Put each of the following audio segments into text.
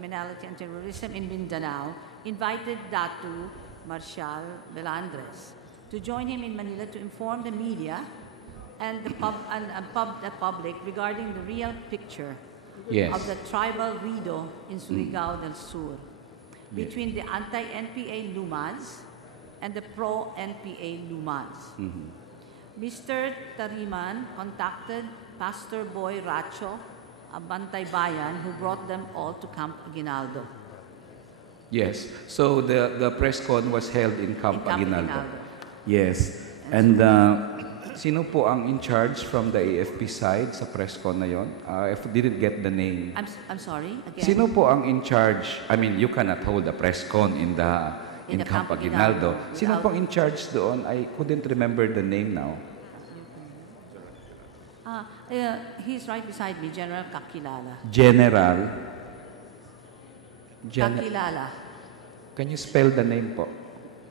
Criminality and Terrorism in Mindanao invited Datu Marcial Belandres to join him in Manila to inform the media and the public regarding the real picture of the tribal Rido in Surigao del Sur between the anti-NPA Lumans and the pro-NPA Lumans. Mr. Tariman contacted Pastor Boy Racho, a Bantay Bayan, who brought them all to Camp Aguinaldo. Yes. So the press con was held in Camp Aguinaldo. Yes. And sino po ang in charge from the AFP side sa press con na yon? I didn't get the name. I'm sorry, again. Sino po ang in charge? I mean, you cannot hold a press con in Camp Aguinaldo. Sino pong in charge doon? I couldn't remember the name now. He's right beside me, General Kakilala. General Kakilala. Can you spell the name po?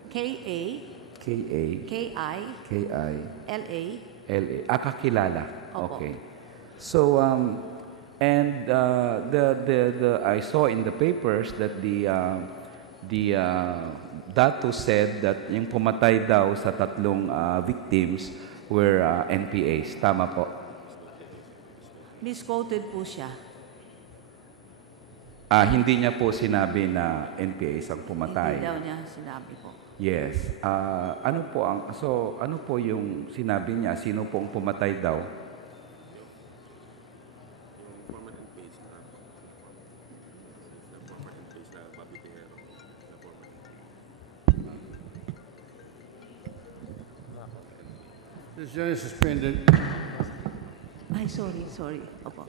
K-A K-A K-I-L-A L-A. Kakilala. Opo. Okay. So and I saw in the papers that the Datu said that yung pumatay daw sa tatlong victims were NPAs. Tama po? Misquoted po siya. Hindi niya po sinabi na NPAs ang pumatay. Hindi daw niya sinabi po. Yes. Ano po yung sinabi niya? Sino po ang pumatay daw? This is suspended. Ay, sorry. Opo.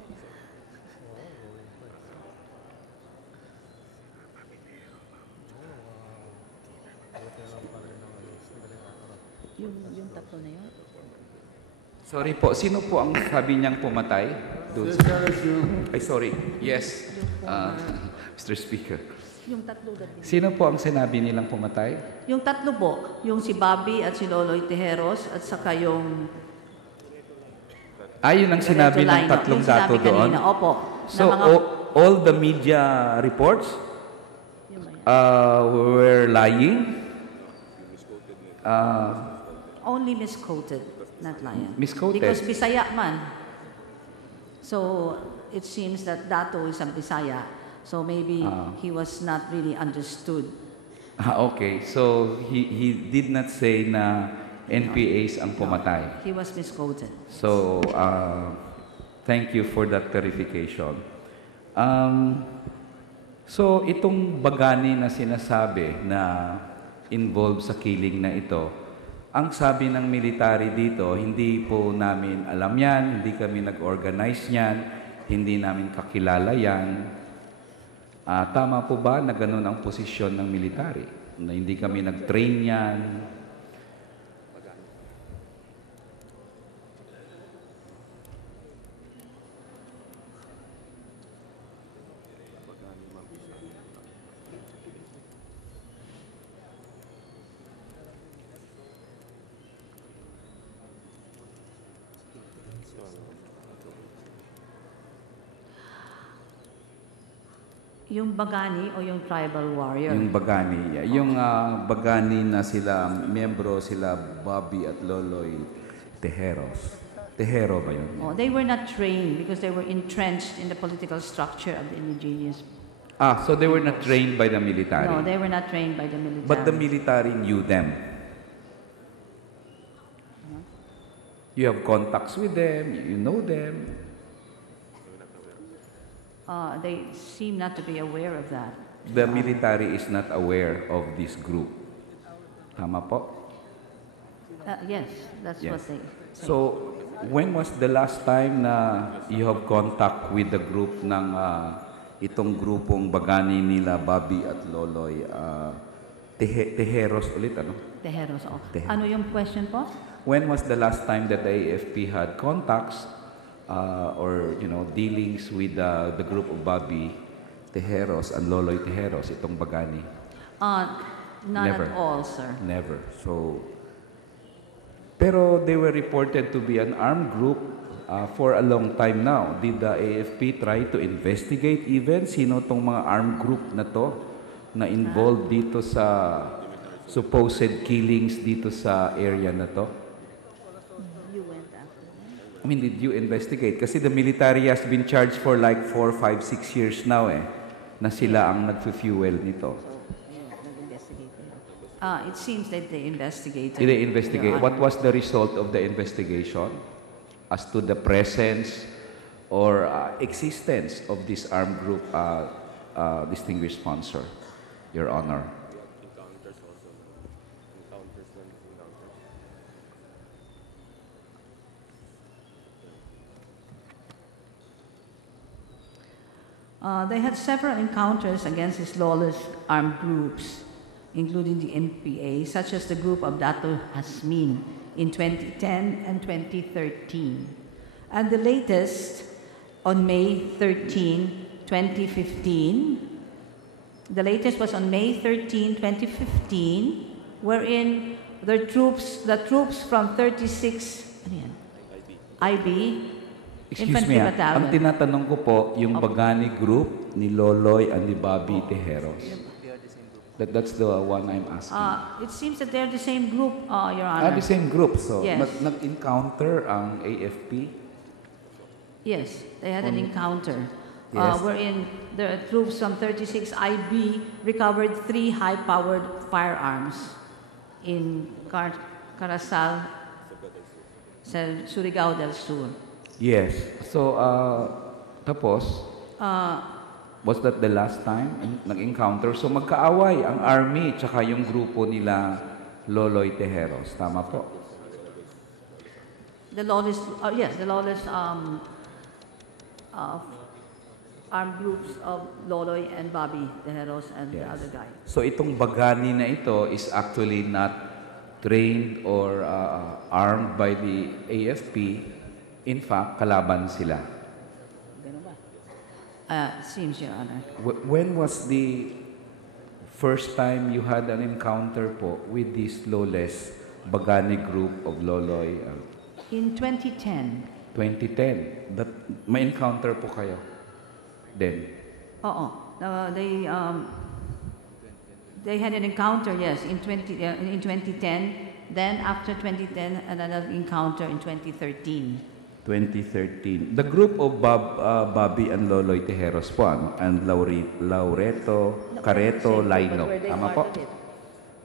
Yung tatlo na yun? Sorry po, sino po ang sabi niyang pumatay? Ay, sorry. Yes, Mr. Speaker. Yung tatlo na din. Sino po ang sinabi nilang pumatay? Yung tatlo po, yung si Bobby at si Loloy Tejeros at saka yung... Yun ang sinabi ng tatlong dato doon? Kanina, opo. So, all the media reports were lying? Only misquoted, not lying. Misquoted? Because Bisaya man. So, it seems that Dato is a Bisaya. So, maybe he was not really understood. Okay. So, he did not say na NPAs ang pumatay. He was misquoted. So, thank you for that clarification. So, itong bagani na sinasabi na involved sa killing na ito, ang sabi ng military dito, hindi po namin alam yan, hindi kami nag-organize yan, hindi namin kakilala yan. Tama po ba na ganun ang posisyon ng military? Na hindi kami nag-train yan? Yung Bagani o yung tribal warrior? Yung Bagani. Yeah. Yung Bagani na sila, miyembro sila Bobby at Loloy Tejeros. Tejero ba yun? Oh, they were not trained because they were entrenched in the political structure of the indigenous. So they were not trained by the military? No, they were not trained by the military. But the military knew them? You have contacts with them, you know them? They seem not to be aware of that. The military is not aware of this group. Tama po? Yes, that's what they say. So, when was the last time na you have contact with the group ng itong grupong Bagani nila, Bobby at Loloy? Tejeros ulit, ano? Tejeros, Ano yung question po? When was the last time that the AFP had contacts or dealings with the group of Bobby Tejeros and Loloy Tejeros, itong Bagani? None Never. at all, sir. Never. So, pero they were reported to be an armed group for a long time now. Did the AFP try to investigate even sino tong mga armed group na to na involved dito sa supposed killings dito sa area na to? You went after. I mean, did you investigate? Kasi the military has been charged for like 4, 5, 6 years now na sila ang nag-fuel nito. It seems that they investigated. Did they investigate? Your What Honor. was the result of the investigation as to the presence or existence of this armed group distinguished sponsor, Your Honor? They had several encounters against these lawless armed groups, including the NPA, such as the group of Dato Hasmin in 2010 and 2013. And the latest, on May 13, 2015, the latest was on May 13, 2015, wherein the troops from 36, ano yan? IB, Excuse Infantry me, Battalion. ang tinatanong ko po, yung Bagani group ni Loloy and ni Bobby Tejeros. That's the one I'm asking. It seems that they're the same group, Your Honor. The same group. So, Yes. nag-encounter ang AFP? Yes, they had an encounter Yes. wherein the troops from 36 IB recovered 3 high-powered firearms in Carasal, sa Surigao del Sur. Yes. So, tapos, was that the last time nag-encounter? So, magkaaway ang army tsaka yung grupo nila Loloy Tejeros. Tama po? The lawless, yes, the lawless armed groups of Loloy and Bobby Tejeros and the Yes. other guy. So, itong Bagani na ito is actually not trained or armed by the AFP. In fact, kalaban sila. Ganun ba? Seems, Your Honor. When was the first time you had an encounter po with this lawless Bagani group of Loloy? In 2010. 2010. May encounter po kayo? Then? Oo. They had an encounter, yes, in 2010. Then, after 2010, another encounter in 2013. 2013. The group of Bobby and Loloy Tejeros po and Laureto, Careto, Laino. Tama po?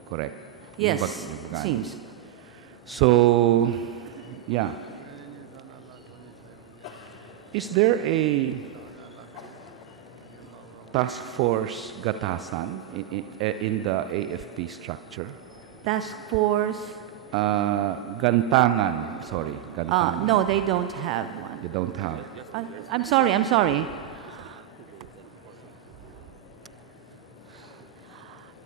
Correct. Yes, Yung Bagani. seems. So, yeah. Is there a task force gatasan in the AFP structure? Task Force, Gantangan. Sorry, Gantangan. no, they don't have one. You don't have. I'm sorry.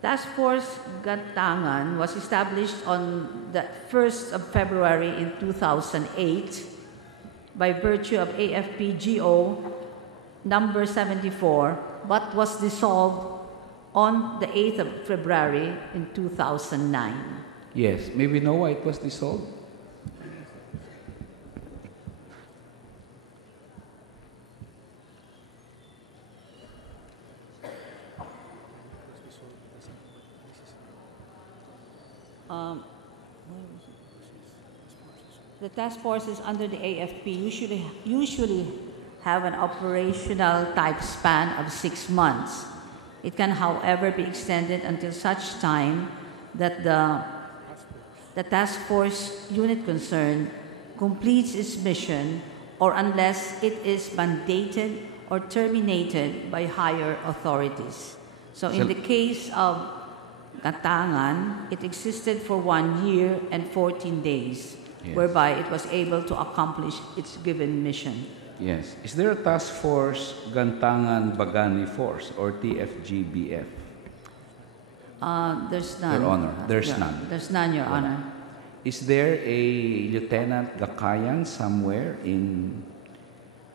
Task Force Gantangan was established on the 1st of February in 2008 by virtue of AFP-GO number 74, but was dissolved on the 8th of February in 2009. Yes. May we know why it was dissolved? The task forces under the AFP usually have an operational type span of 6 months. It can, however, be extended until such time that the task force unit concerned completes its mission or unless it is mandated or terminated by higher authorities. So in the case of Katangan, it existed for 1 year and 14 days, Yes. whereby it was able to accomplish its given mission. Yes. Is there a task force Gantangan Bagani Force or TFGBF? There's none. Your Honor, there's Yeah, none. There's none, Your Honor. Is there a Lieutenant Gakayan somewhere in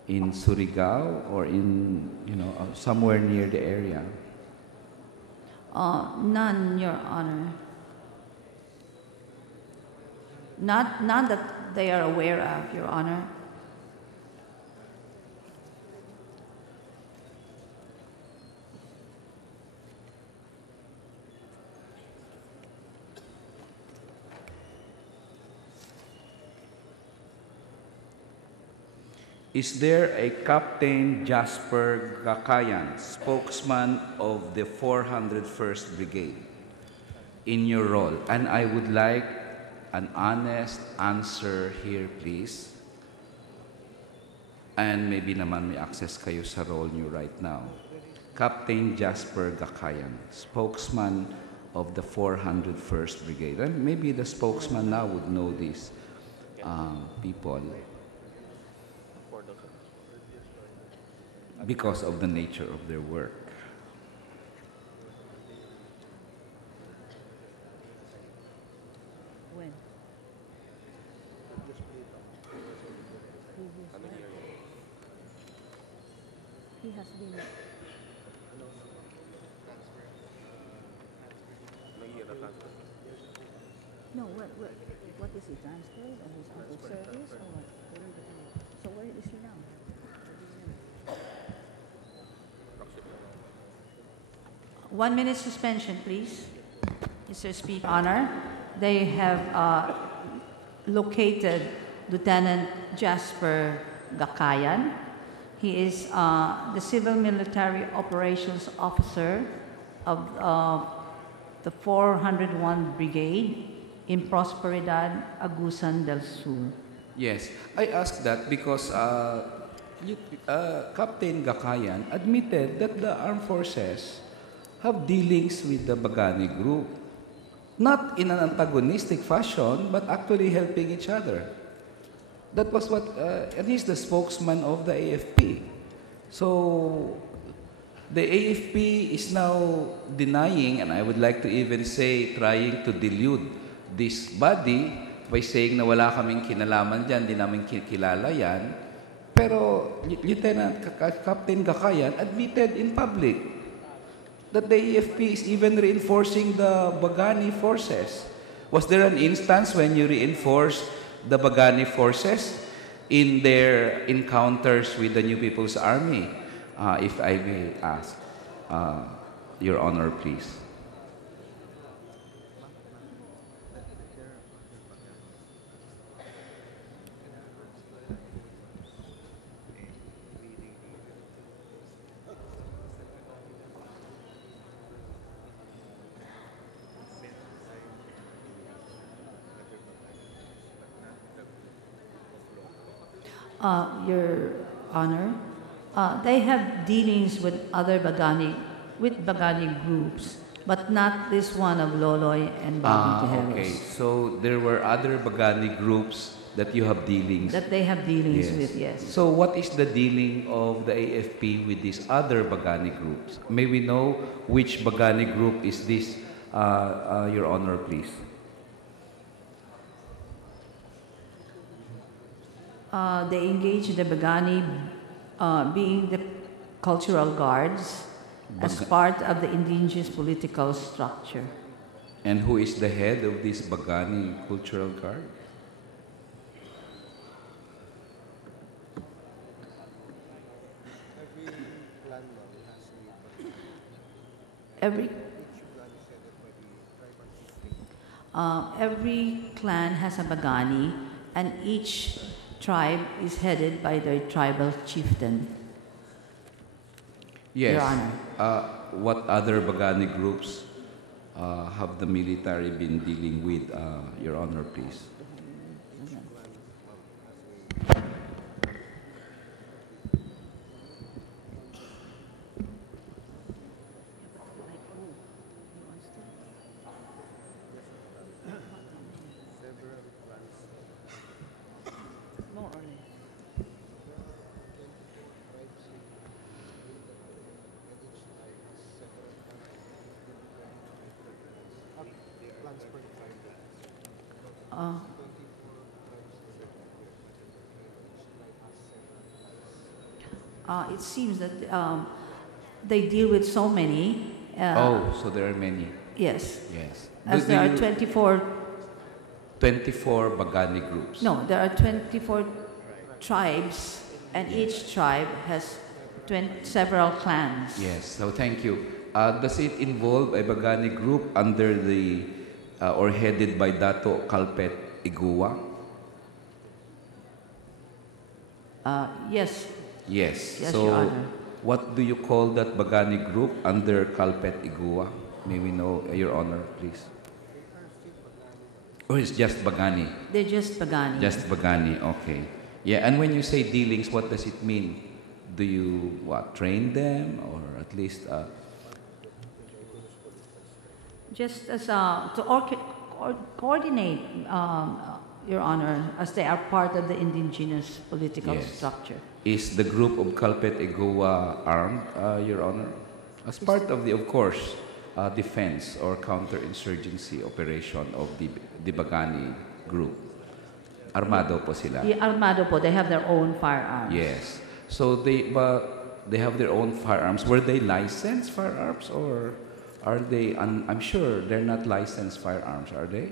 Surigao or in somewhere near the area? None, Your Honor. None that they are aware of, Your Honor. is there a Captain Jasper Gakayan, spokesman of the 401st Brigade, in your role? And I would like an honest answer here, please. And maybe naman may access kayo sa role niyo right now. Captain Jasper Gakayan, spokesman of the 401st Brigade. And maybe the spokesman now would know these people because of the nature of their work. When? He has been. No, what is he transferred or he's out of service or what? So where is he now? 1 minute suspension, please. Mr. Speaker, Honor, they have located Lieutenant Jasper Gakayan. He is the Civil Military Operations Officer of the 401 Brigade in Prosperidad, Agusan del Sur. Yes, I asked that because Captain Gakayan admitted that the armed forces have dealings with the Bagani group. Not in an antagonistic fashion, but actually helping each other. That was what, and he's the spokesman of the AFP. So, the AFP is now denying, and I would like to even say, trying to delude this body by saying na wala kaming kinalaman dyan, di namin kilala yan. Pero Lieutenant Captain Gakayan admitted in public that the AFP is even reinforcing the Bagani forces. Was there an instance when you reinforced the Bagani forces in their encounters with the New People's Army? If I may ask, Your Honor, please. Your Honor, they have dealings with other Bagani groups, but not this one of Loloy and Bobby Tejeros. Okay, so there were other Bagani groups that you have dealings. That they have dealings with, yes. So what is the dealing of the AFP with these other Bagani groups? May we know which Bagani group is this, Your Honor, please? They engage in the Bagani being the cultural guards as part of the indigenous political structure. And who is the head of this Bagani cultural guard? Every clan has a Bagani, and each tribe is headed by their tribal chieftain. Yes. Your Honor. What other Bagani groups have the military been dealing with, Your Honor, please? More or less. It seems that they deal with so many. So there are many. Yes. Yes. As there are 24. 24 Bagani groups. No, there are 24 tribes, and each tribe has several clans. Yes. So thank you. Does it involve a Bagani group under the or headed by Dato Kalpet Igua? Yes, Yes. Yes, So, Your Honor. what do you call that Bagani group under Calpet Igua? May we know, Your Honor, please? Or it's just Bagani? they're just Pagani. Just Bagani, okay. Yeah, and when you say dealings, what does it mean? Do you, train them or at least, Just as to coordinate, Your Honor, as they are part of the indigenous political Yes. structure. is the group of Calpet Igua armed, Your Honor? As part of the, of course, defense or counterinsurgency operation of the Bagani group. Armado po sila. The Armado po, they have their own firearms. Yes. So they have their own firearms. Were they licensed firearms or are they? I'm sure they're not licensed firearms, are they?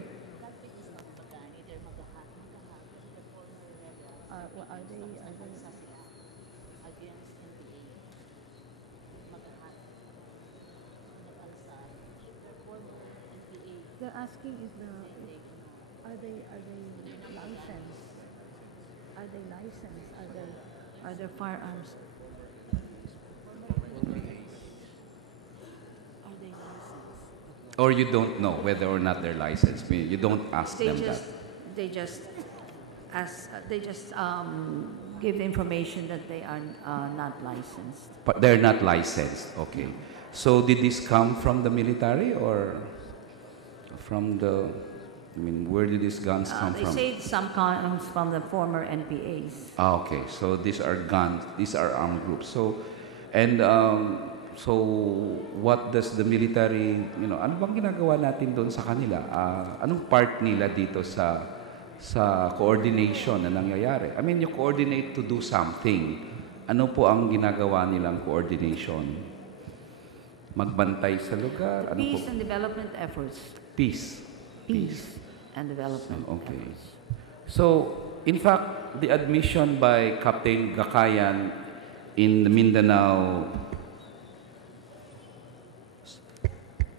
They're asking if are they licensed? Are they licensed? Are there firearms? Are they licensed? Or you don't know whether or not they're licensed. You don't ask them that. They just give the information that they are not licensed. But they're not licensed. Okay. So did this come from the military or from the? I mean, where did these guns come They from? say some comes from the former NPAs. Okay. So these are guns. These are armed groups. So, and so what does the military? Ano bang ginagawa natin doon sa kanila? Anong part nila dito sa coordination na nangyayari? I mean, you coordinate to do something. Ano po ang ginagawa nilang coordination? Magbantay sa lugar? Ano Peace po? and development efforts. Peace. Peace and development Okay. efforts. So, in fact, the admission by Captain Gakayan in the Mindanao,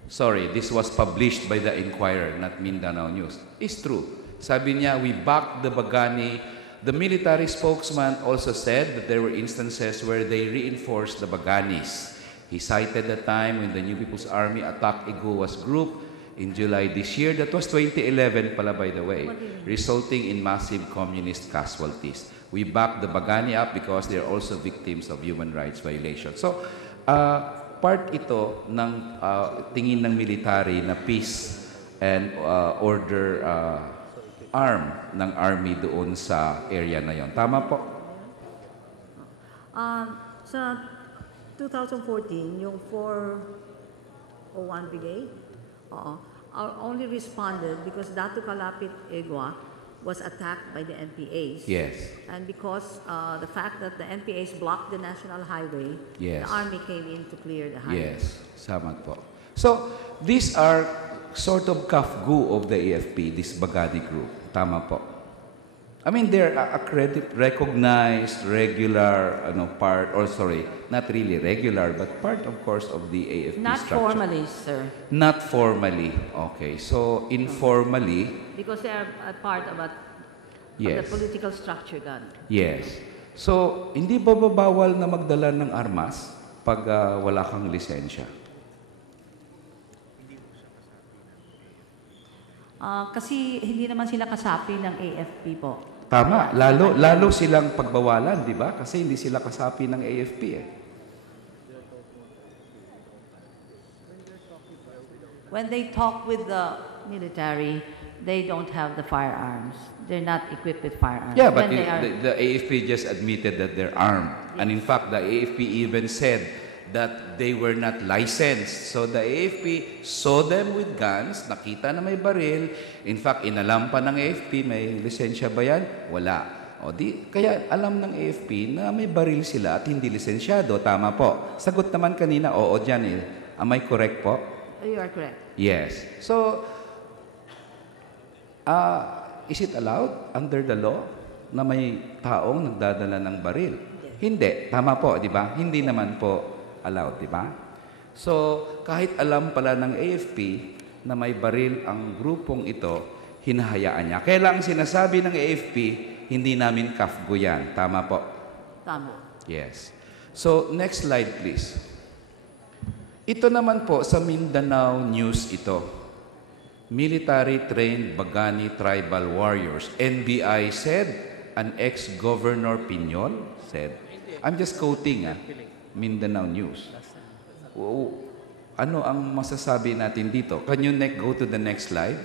sorry, this was published by the Inquirer, not Mindanao News, is true. Sabi niya, we backed the Bagani. The military spokesman also said that there were instances where they reinforced the Baganis. He cited the time when the New People's Army attacked Igua's group in July this year. That was 2011 pala, by the way, resulting in massive communist casualties. We backed the Bagani up because they are also victims of human rights violations. So, part ito ng tingin ng military na peace and order arm ng army doon sa area na yon. Tama po? Sa 2014, yung 401 Brigade, only responded because Datu Kalapit Igua was attacked by the NPAs. Yes. And because the fact that the NPAs blocked the national highway, Yes. the army came in to clear the highway. Yes. Sama po. So, these are sort of kafgu of the AFP, this Bagani group. Tama po. I mean, they're recognized, regular, part, or sorry, not really regular, but part, of course, of the AFP Not structure. formally, sir, Not formally. Okay. So, informally, because they are a part of the yes. political structure, God. Yes. So, hindi ba babawal na magdala ng armas pag wala kang lisensya? Kasi hindi naman sila kasapi ng AFP po. Tama. Lalo silang pagbawalan, di ba? Kasi hindi sila kasapi ng AFP eh. When they talk with the military, they don't have the firearms. They're not equipped with firearms. Yeah, but When they are, the AFP just admitted that they're armed. And in fact, the AFP even said that they were not licensed. So the AFP saw them with guns, nakita na may baril. In fact, inalam pa ng AFP, may lisensya ba yan? Wala. Kaya alam ng AFP na may baril sila at hindi lisensyado. Tama po. Sagot naman kanina, oo dyan eh. Am I correct po? you are correct. Yes. So, is it allowed under the law na may taong nagdadala ng baril? Hindi. Tama po, di ba? Hindi naman po allowed, di ba? So, kahit alam pala ng AFP na may baril ang grupong ito, hinahayaan niya. Kaya lang sinasabi ng AFP, hindi namin kafgo yan. Tama po. Tama. Yes. So, next slide please. Ito naman po sa Mindanao News ito. Military-trained Bagani tribal warriors. NBI said, an ex-governor Piñol said. I'm just quoting Mindanao News. Ano ang masasabi natin dito? Can you go to the next slide?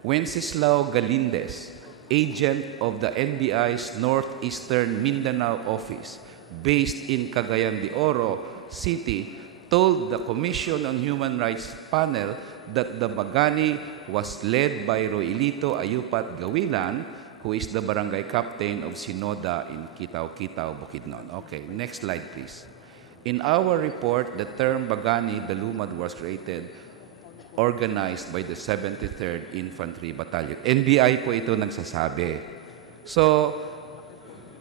Wenceslao Galindez, agent of the NBI's Northeastern Mindanao office, based in Cagayan de Oro City, told the Commission on Human Rights panel that the Bagani was led by Roilito Ayupat Gawilan, who is the barangay captain of Sinoda in Kitao-Kitao, Bukidnon. Okay, next slide please. In our report, the term Bagani Dalumad was created, organized by the 73rd Infantry Battalion. NBI po ito nagsasabi. So,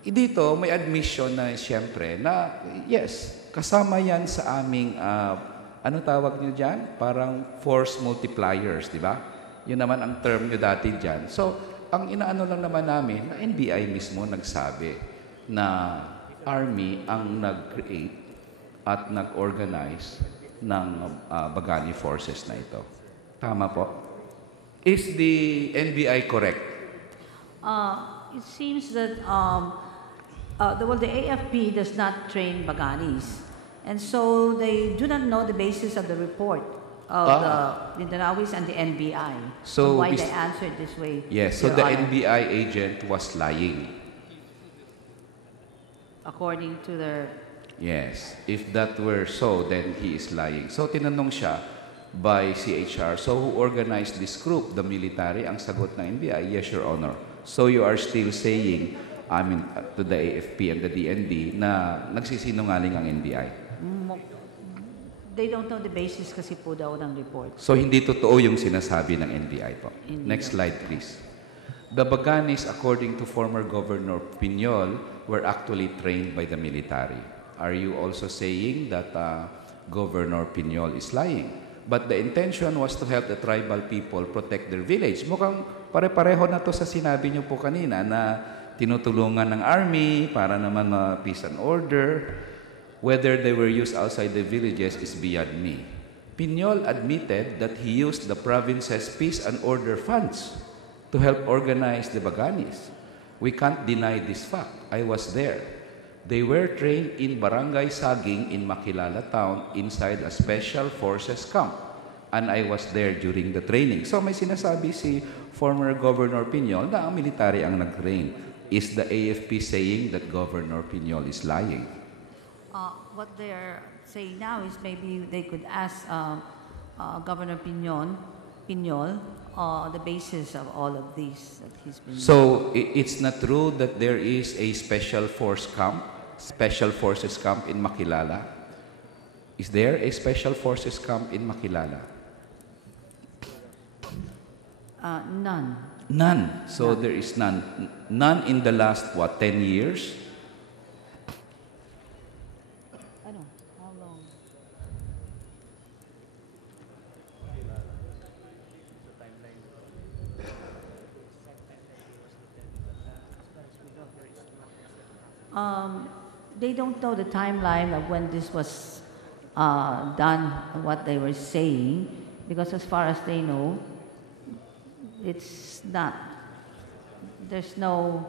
dito may admission na siyempre na yes, kasama yan sa aming, ano tawag nyo dyan? Parang force multipliers, di ba? Yun naman ang term nyo dati dyan. So, ang inaano lang naman namin, na NBI mismo nagsabi na Army ang nag-create at nag-organize ng Bagani forces na ito. Tama po? Is the NBI correct? It seems that the AFP does not train Baganis, and so they do not know the basis of the report of the Mindanawis and the NBI. So why they answered this way? Yes, so Your the Honor, NBI agent was lying. according to their. Yes. If that were so, then he is lying. So tinanong siya by CHR, so who organized this group? The military? Ang sagot ng NBI, yes, Your Honor. So you are still saying, I mean, to the AFP and the DND na nagsisinungaling ang NBI? They don't know the basis kasi po daw ng report. So hindi totoo yung sinasabi ng NBI po. Hindi. Next slide, please. The Baganis, according to former Governor Piñol, were actually trained by the military. Are you also saying that Governor Piñol is lying? But the intention was to help the tribal people protect their village. Mukhang pare-pareho na to sa sinabi niyo po kanina na tinutulungan ng army para naman peace and order. Whether they were used outside the villages is beyond me. Piñol admitted that he used the province's peace and order funds to help organize the Baganis. We can't deny this fact. I was there. They were trained in Barangay Saging in Makilala Town inside a special forces camp. And I was there during the training. So may sinasabi si former Governor Piñol na ang military ang nag-train. Is the AFP saying that Governor Piñol is lying? What they're saying now is maybe they could ask Governor Piñol the basis of all of these that he's been. So it's not true that there is a special forces camp in Makilala? Is there a special forces camp in Makilala? None. None. So there is none. None in the last, 10 years? Ano? How long? They don't know the timeline of when this was done, what they were saying, because as far as they know, it's not. There's no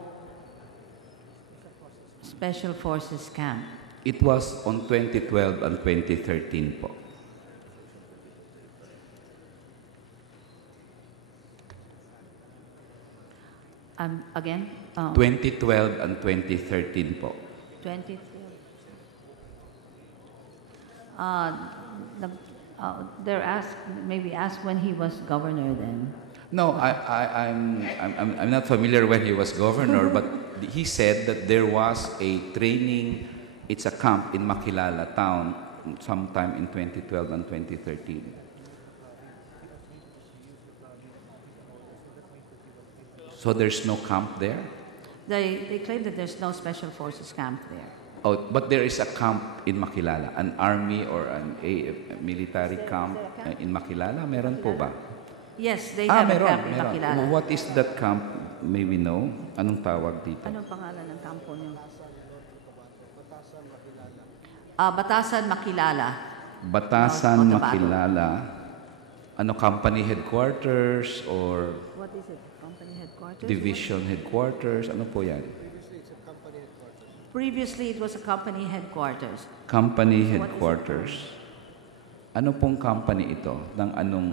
special forces camp. It was on 2012 and 2013 po. Again, 2012 and 2013 po. 2012. They're asked, maybe ask when he was governor then. No, I'm not familiar when he was governor, but he said that there was a training, it's a camp in Makilala town sometime in 2012 and 2013. So there's no camp there? They claim that there's no special forces camp there. Oh, but there is a camp in Makilala, an army or a military camp in Makilala. Meron po ba? Yes, they have a camp in meron. Makilala. What is that camp? May we know? Anong tawag dito? Anong pangalan ng kampo niyo? Batasan Makilala. Batasan Cotabato. Makilala. Ano, company headquarters or What is it? Company headquarters? division headquarters? Ano po yan? Previously, it was a company headquarters. Company What is it? headquarters. Ano pong company ito? Ng anong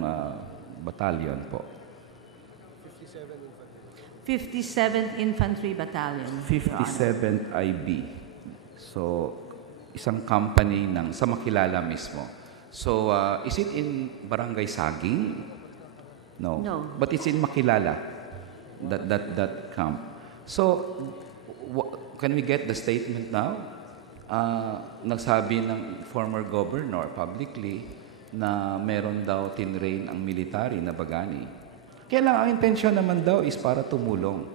battalion po? 57th Infantry Battalion. Your Honor. 57th IB. So, isang company sa Makilala mismo. So, is it in Barangay Saging? No. No. But it's in Makilala, that camp. So, can we get the statement now? Nagsabi ng former governor publicly na meron daw tinrain ang military na Bagani. Kaya lang, ang intention naman daw is para tumulong.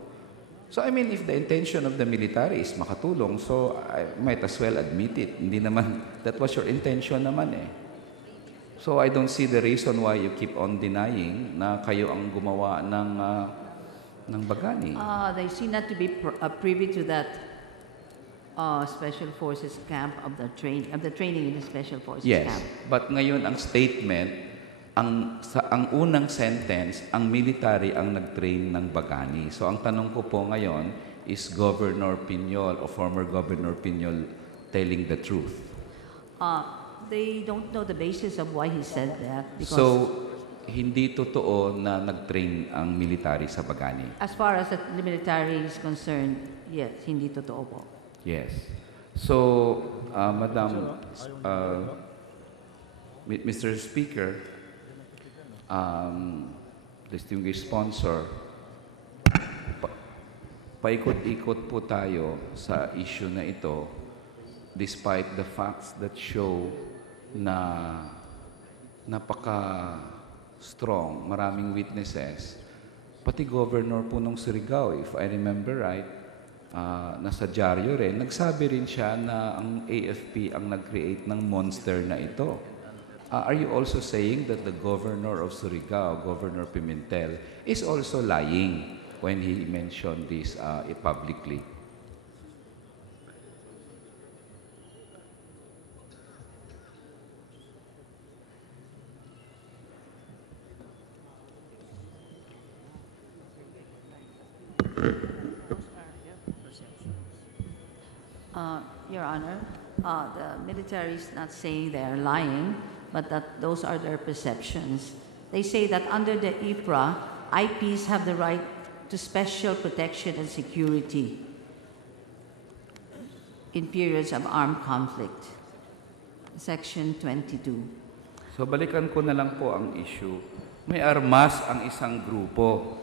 So, I mean, if the intention of the military is makatulong, so I might as well admit it. Hindi naman, that was your intention naman eh. So, I don't see the reason why you keep on denying na kayo ang gumawa ng Bagani. They seem not to be privy to that Special Forces camp of the training in the Special Forces Yes, camp. but ngayon ang statement, ang unang sentence, ang military ang nag-train ng Bagani. So ang tanong ko po ngayon is Governor Piñol o former Governor Piñol telling the truth? They don't know the basis of why he said that. Because So hindi totoo na nag-train ang military sa Bagani? as far as the military is concerned, yes, hindi totoo po. Yes. So, Madam, Mr. Speaker, distinguished sponsor, paikot-ikot po tayo sa issue na ito despite the facts that show na napaka-strong, maraming witnesses. Pati governor po nung Surigao, if I remember right, nasa dyaryo rin, nagsabi rin siya na ang AFP ang nag-create ng monster na ito. Are you also saying that the governor of Surigao, Governor Pimentel, is also lying when he mentioned this publicly? Your Honor, the military is not saying they are lying, but that those are their perceptions. They say that under the IPRA, IPs have the right to special protection and security in periods of armed conflict. Section 22. So balikan ko na lang po ang issue. May armas ang isang grupo,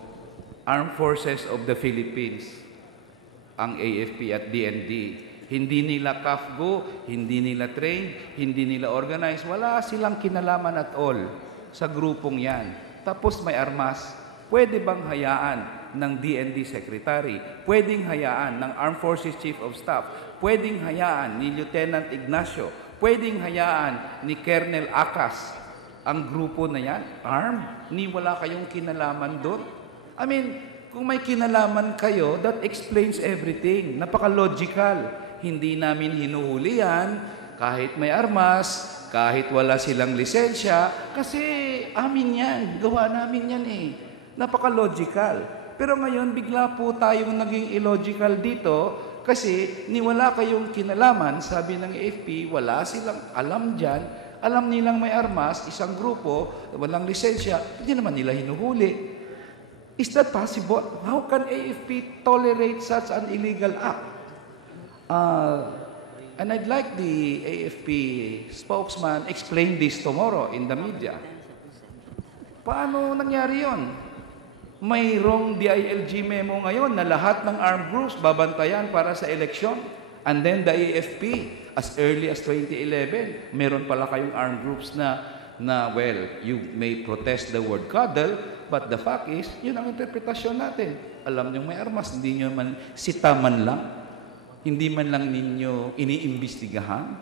Armed Forces of the Philippines, ang AFP at DND. Hindi nila CAFGO, hindi nila train, hindi nila organize. Wala silang kinalaman at all sa grupong yan. Tapos may armas. Pwede bang hayaan ng DND Secretary? Pwedeng hayaan ng Armed Forces Chief of Staff? Pwedeng hayaan ni Lieutenant Ignacio? Pwedeng hayaan ni Colonel Akas ang grupo na yan? Armed? Ni wala kayong kinalaman doon? I mean, kung may kinalaman kayo, that explains everything. Napaka-logical. Hindi namin hinuhuli yan kahit may armas, kahit wala silang lisensya, kasi amin yan. Gawa namin yan eh. Napaka-logical. Pero ngayon, bigla po tayong naging illogical dito kasi ni wala kayong kinalaman, sabi ng AFP, wala silang alam dyan, alam nilang may armas, isang grupo, walang lisensya, hindi naman nila hinuhuli. Is that possible? How can AFP tolerate such an illegal act? And I'd like the AFP spokesman explain this tomorrow in the media. Paano nangyari yon? Mayroong DILG memo ngayon na lahat ng armed groups babantayan para sa eleksyon. And then the AFP, as early as 2011, meron pala kayong armed groups na well, you may protest the word cuddle, but the fact is, yun ang interpretasyon natin. Alam nyo may armas, hindi nyo man, sita man lang. Hindi man lang ninyo iniimbestigahan.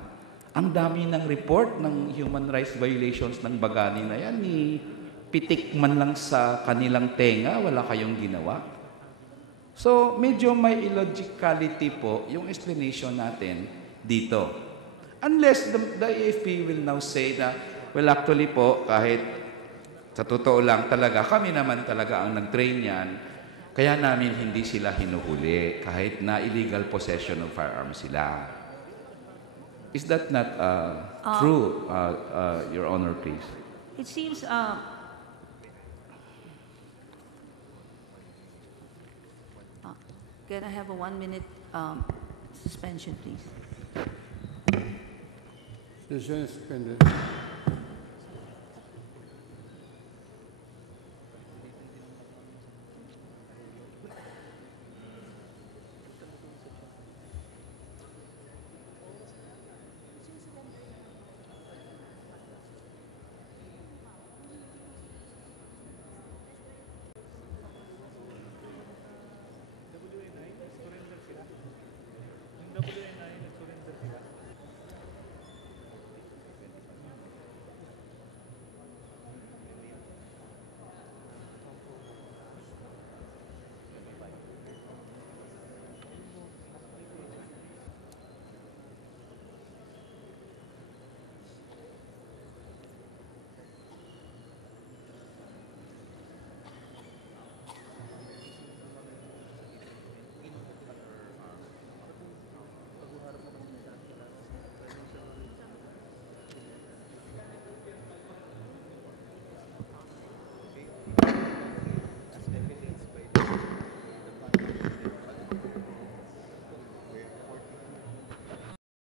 Ang dami ng report ng human rights violations ng Bagani na yan, ni pitik man lang sa kanilang tenga, wala kayong ginawa. So, medyo may illogicality po yung explanation natin dito. Unless the AFP will now say na, well, actually po, kahit sa totoo lang talaga, kami naman talaga ang nag-train yan, kaya namin hindi sila hinuhuli kahit na illegal possession of firearms sila. Is that not true, Your Honor, please? It seems, can I have a 1-minute suspension, please? Session is suspended.